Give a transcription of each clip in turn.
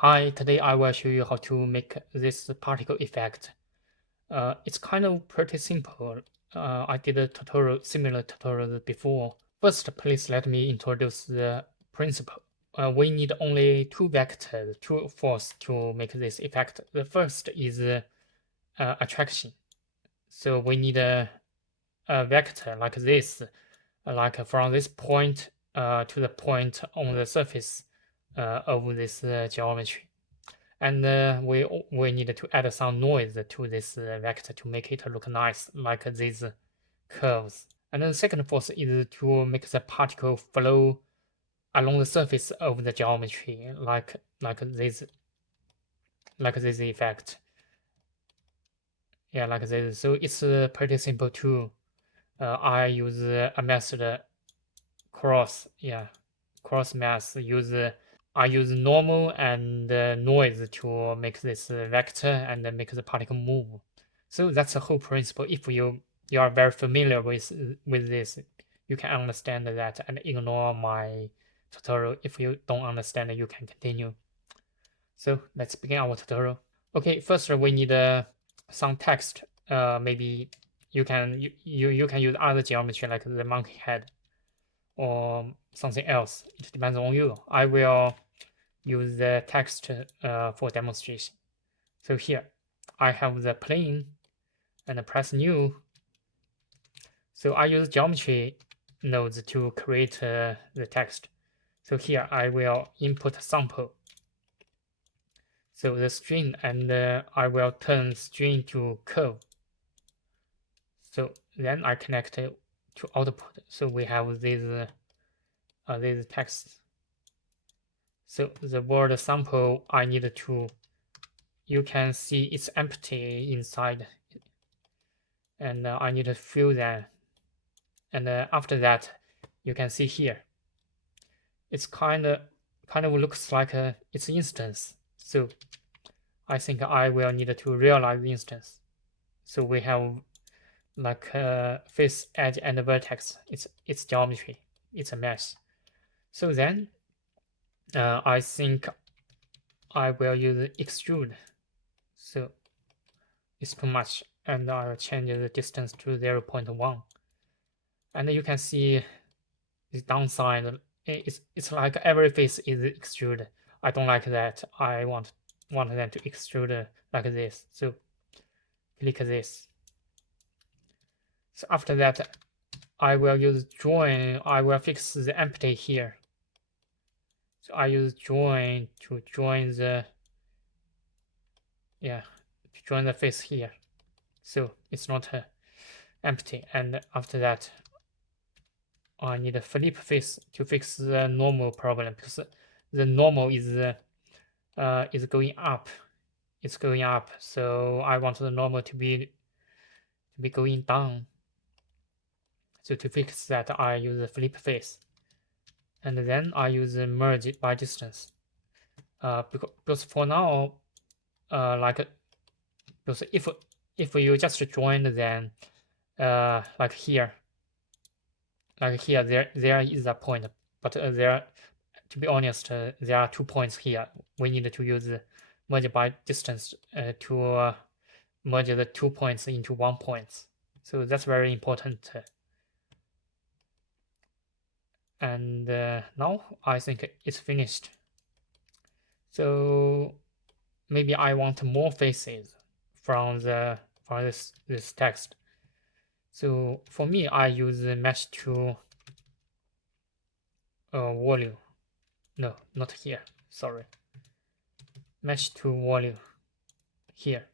Hi, today I will show you how to make this particle effect. It's kind of pretty simple. I did a similar tutorial before. First, please let me introduce the principle. We need only two vectors, two force to make this effect. The first is attraction. So we need a vector like this, like from this point to the point on the surface of this geometry. And we need to add some noise to this vector to make it look nice, like these curves. And then the second force is to make the particle flow along the surface of the geometry, like this, like this effect. Yeah, like this. So it's pretty simple too. I use a method cross math. I use normal and noise to make this vector and make the particle move. So that's the whole principle. If you are very familiar with this, you can understand that and ignore my tutorial. If you don't understand, you can continue. So let's begin our tutorial. Okay, first we need some text. Maybe you can use other geometry like the monkey head or something else. It depends on you. I will use the text for demonstration. So here I have the plane and press new. So I use geometry nodes to create the text. So here I will input sample. So the string, and I will turn string to curve. So then I connect it to output. So we have this text. So the word sample, I need to, you can see it's empty inside, and I need to fill that. And after that, you can see here, it's kind of looks like it's instance. So I think I will need to realize the instance. So we have like face, edge, and vertex. It's geometry. It's a mess. So then I think I will use extrude. So it's too much, and I will change the distance to 0.1. And you can see the downside. It's like every face is extruded. I don't like that. I want them to extrude like this. So click this. So after that, I will use join. I will fix the empty here. So I use join to join the face here. So it's not empty. And after that, I need a flip face to fix the normal problem, because the normal is going up. It's going up, so I want the normal to be going down. So to fix that, I use the flip face, and then I use the merge by distance. Because for now, because if you just join, then like here, there is a point, but there, to be honest, there are 2 points here. We need to use merge by distance to merge the 2 points into 1 point. So that's very important. And now I think it's finished. So maybe I want more faces from this text. So for me, I use mesh to volume. No, not here. Sorry. Mesh to volume here,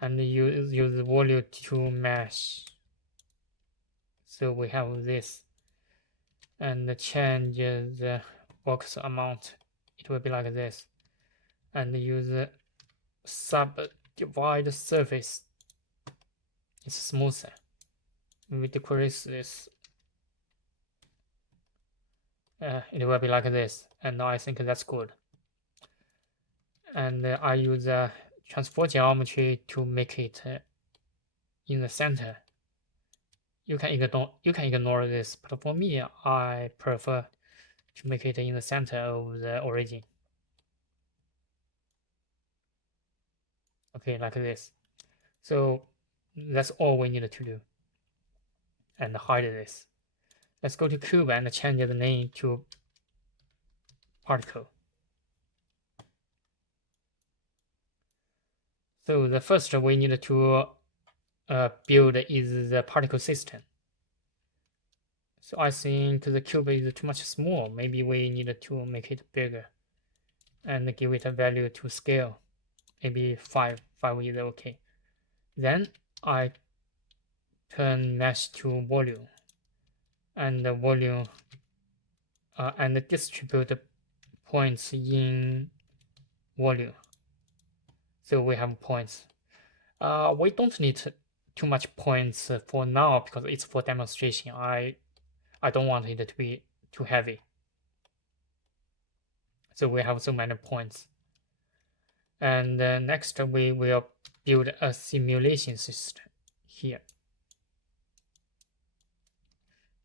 and use volume to mesh. So we have this, and change the box amount. It will be like this, and use subdivide surface. It's smoother. We decrease this. It will be like this, and I think that's good. And I use transform geometry to make it in the center. You can ignore this, but for me, I prefer to make it in the center of the origin. Okay, like this. So that's all we need to do. And hide this. Let's go to cube and change the name to particle. So the first we need to build is the particle system. So I think the cube is too much small. Maybe we need to make it bigger and give it a value to scale. Maybe 5. 5 is okay. Then I turn mesh to volume and the volume and distribute the points in volume. So we have points. We don't need too much points for now because it's for demonstration. I don't want it to be too heavy. So we have so many points. And next we will build a simulation system here.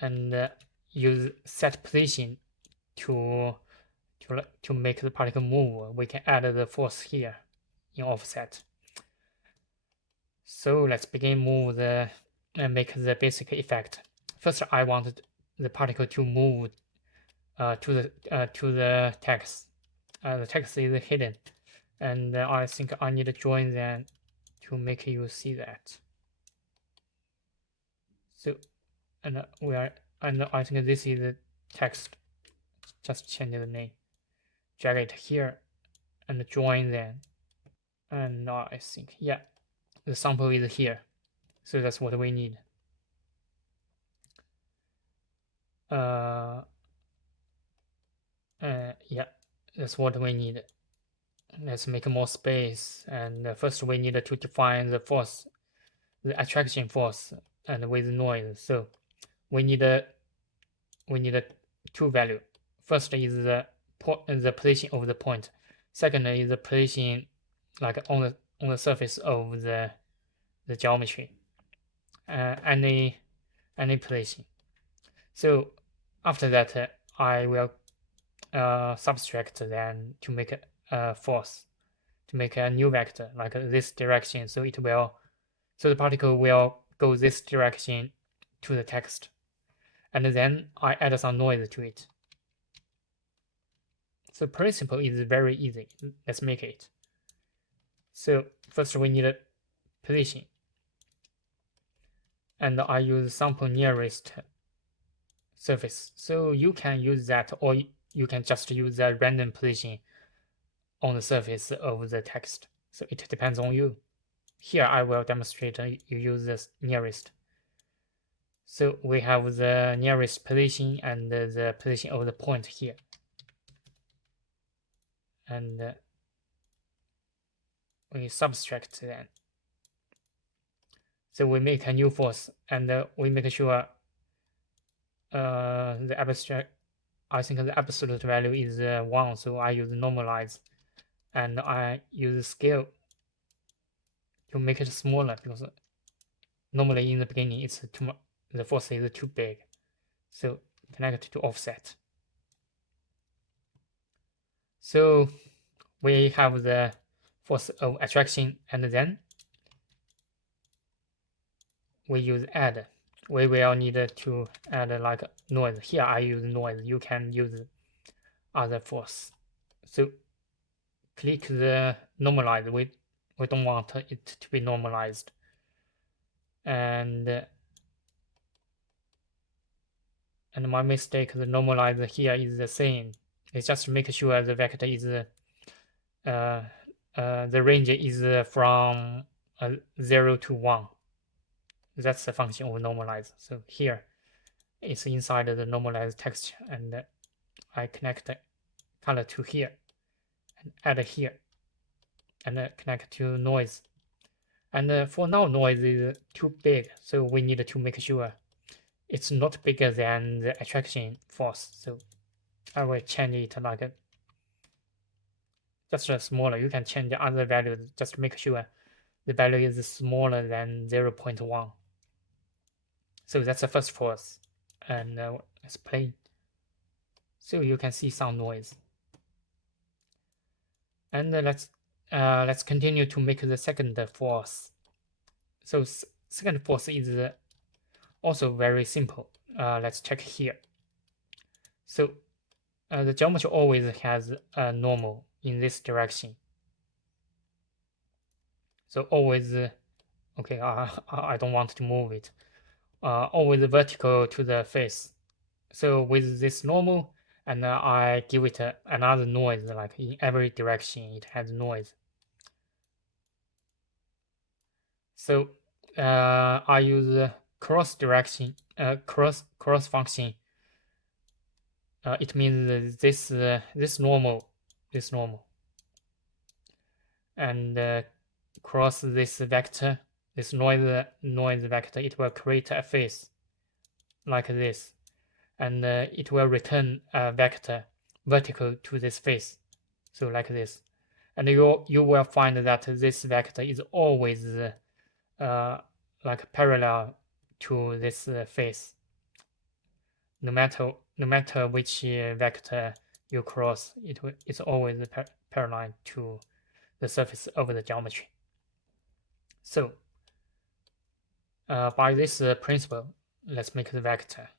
And use set position to make the particle move. We can add the force here in offset. So let's begin move the and make the basic effect. First, I want the particle to move to the text. The text is hidden, and I think I need to join them to make you see that. So, and I think this is the text. Just change the name, drag it here, and join them. And now I think, yeah, the sample is here, so that's what we need. Yeah, that's what we need. Let's make more space, and first we need to define the force, the attraction force, and with noise. So we need two value. First is the position of the point. Second is the position like on the surface of the geometry. Any position. So after that, I will subtract then to make a force, to make a new vector like this direction. So the particle will go this direction to the text, and then I add some noise to it. So principle is very easy. Let's make it. So first we need a position, and I use sample nearest surface. So you can use that, or you can just use a random position on the surface of the text. So it depends on you. Here I will demonstrate you use the nearest. So we have the nearest position and the position of the point here. And we subtract then. So we make a new force, and we make sure the abstract, I think the absolute value is 1, so I use normalize, and I use scale to make it smaller, because normally in the beginning it's too much, the force is too big. So connect to offset. So we have the force of attraction, and then we use add. We will need to add like noise. Here I use noise. You can use other force. So click the normalize. We don't want it to be normalized. And my mistake, the normalize here is the same. It's just to make sure the vector is the range is from 0 to 1. That's the function of normalize. So here it's inside the normalized texture, and I connect color to here and add here, and connect to noise. And for now, noise is too big, so we need to make sure it's not bigger than the attraction force. So I will change it like just smaller. You can change the other values, just make sure the value is smaller than 0.1. So that's the first force, and let's play. So you can see some noise, and let's let's continue to make the second force. So second force is also very simple. Let's check here. So the geometry always has a normal in this direction. So always, okay, I don't want to move it. Always vertical to the face. So with this normal, and I give it another noise, like in every direction it has noise. So I use cross direction, cross function. It means this normal, and cross this vector, this noise vector. It will create a face like this, and it will return a vector vertical to this face, so like this. And you will find that this vector is always like parallel to this face, no matter which vector you cross, it's always parallel to the surface of the geometry. So by this principle, let's make the vector.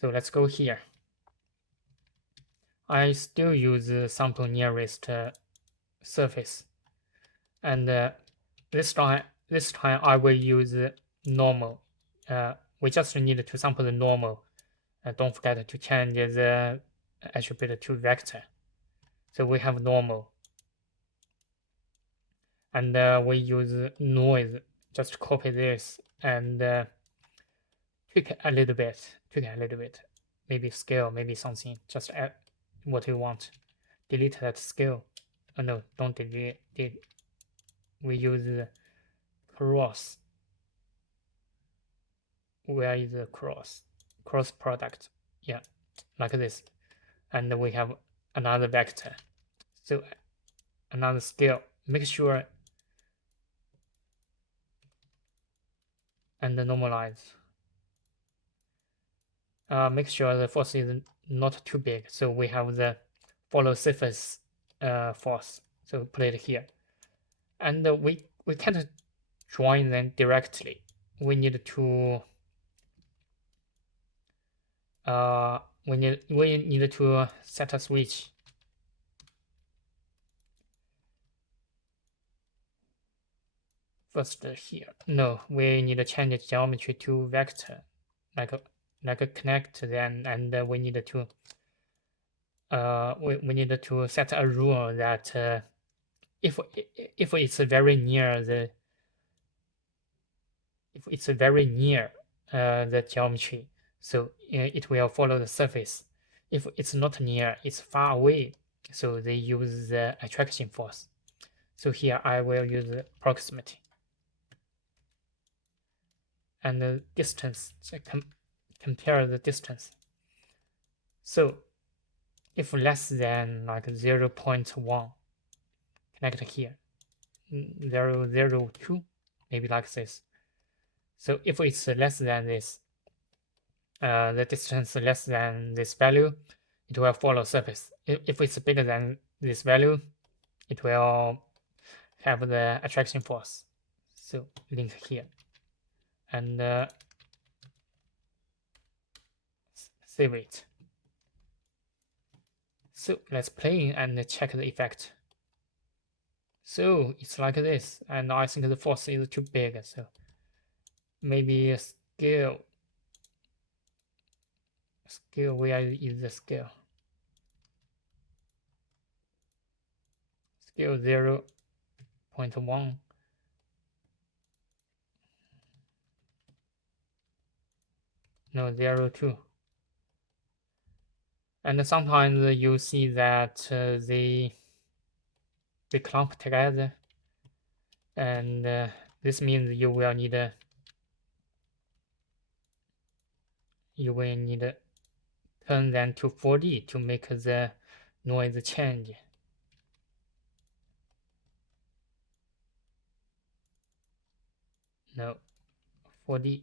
So let's go here. I still use sample nearest surface, and this time I will use normal. We just need to sample the normal. Don't forget to change the attribute to vector. So we have normal, and we use noise. Just copy this and tweak a little bit. Maybe scale, maybe something. Just add what you want. Delete that scale. Oh no, don't delete it. We use cross. Where is the cross? Cross product. Yeah, like this. And we have another vector. So another scale. Make sure and normalize. Make sure the force is not too big. So we have the follow surface force. So put it here. And we can't join them directly. We need to we need to set a switch. First here. No, we need to change the geometry to vector, like a connect then, and we need to we need to set a rule that if it's very near the geometry, so it will follow the surface. If it's not near, it's far away, so they use the attraction force. So here I will use proximity and the distance. Compare the distance. So if less than like 0.1, connect here. 0.02, maybe like this. So if it's less than this, the distance less than this value, it will follow surface. If it's bigger than this value, it will have the attraction force. So link here and save it. So let's play and check the effect. So it's like this, and I think the force is too big, so maybe scale. Where is the scale? Scale 0.1. No, 0.2. And sometimes you see that they clump together, and this means you will need turn them to 4D to make the noise change. No, 4D.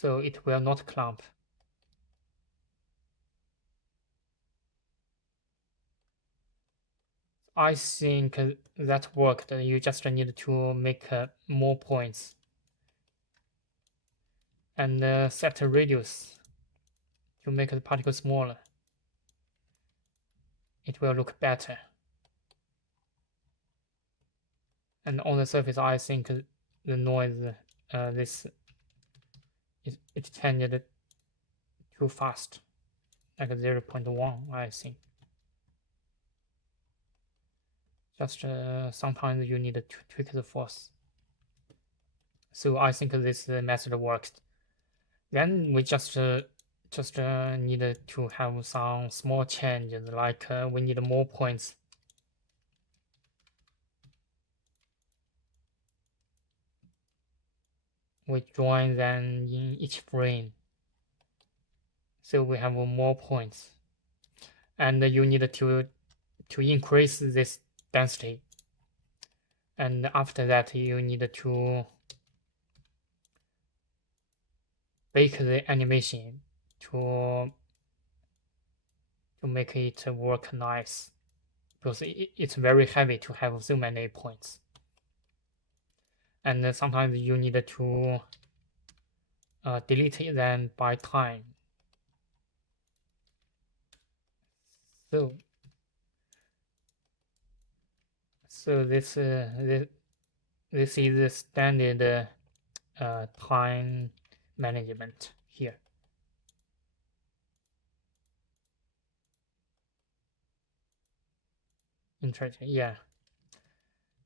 so it will not clump. I think that worked. You just need to make more points and set a radius to make the particle smaller. It will look better. And on the surface, I think the noise, this it tended too fast, like 0.1, I think. Just sometimes you need to tweak the force. So I think this method works. Then we just need to have some small changes, like we need more points. We join them in each frame, so we have more points. And you need to increase this density. And after that, you need to bake the animation to make it work nice, because it's very heavy to have so many points. And sometimes you need to delete them by time. So this this is the standard time management here. Interesting, yeah.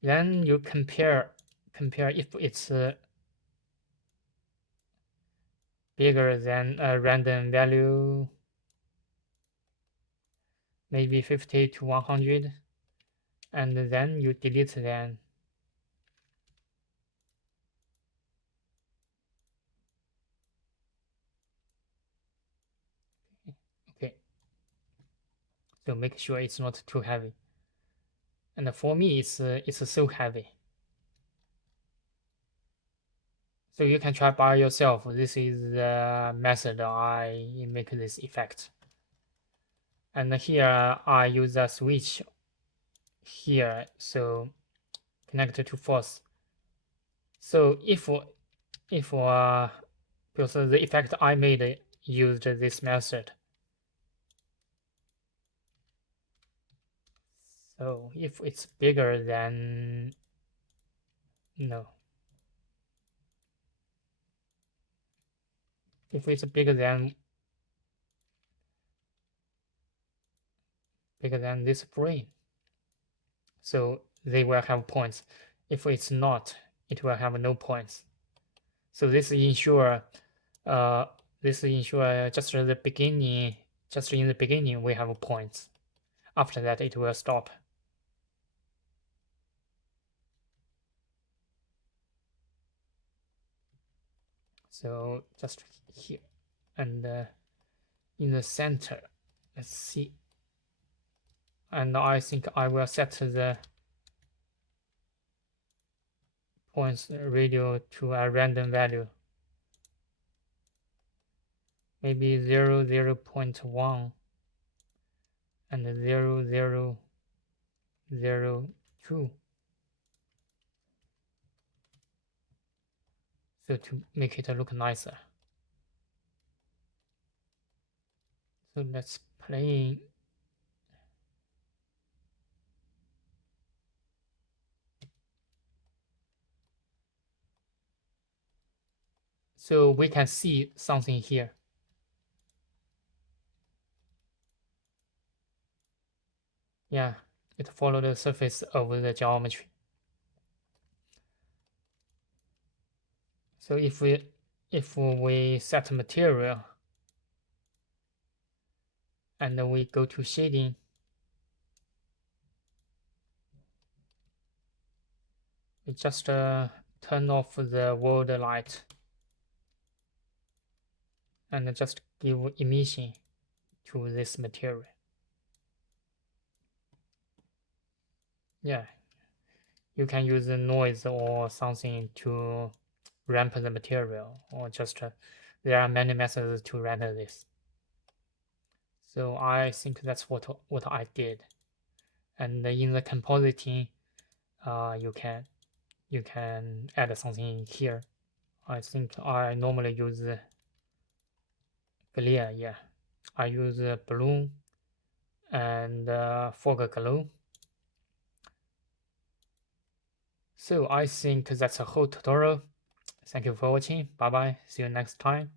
Then you compare if it's bigger than a random value, maybe 50 to 100, and then you delete them. Okay, so make sure it's not too heavy. And for me, it's so heavy. So you can try by yourself. This is the method I make this effect. And here I use a switch here, so connected to force. So if because the effect I made used this method. So if it's bigger than no. If it's bigger than this frame, so they will have points. If it's not, it will have no points. So this ensure just at the beginning, just in the beginning we have points. After that it will stop. So just here and in the center, let's see. And I think I will set the points radio to a random value, maybe 0, 0.1 and 0, 0, 0, 2. So to make it look nicer. So let's play. So we can see something here. Yeah, it follows the surface of the geometry. So if we set material and we go to shading, we just turn off the world light and just give emission to this material. Yeah, you can use the noise or something to ramp the material, or just there are many methods to render this. So I think that's what I did. And in the compositing, you can add something here. I think I normally use glare. Yeah, I use balloon and fog glue. So I think that's a whole tutorial. Thank you for watching. Bye bye. See you next time.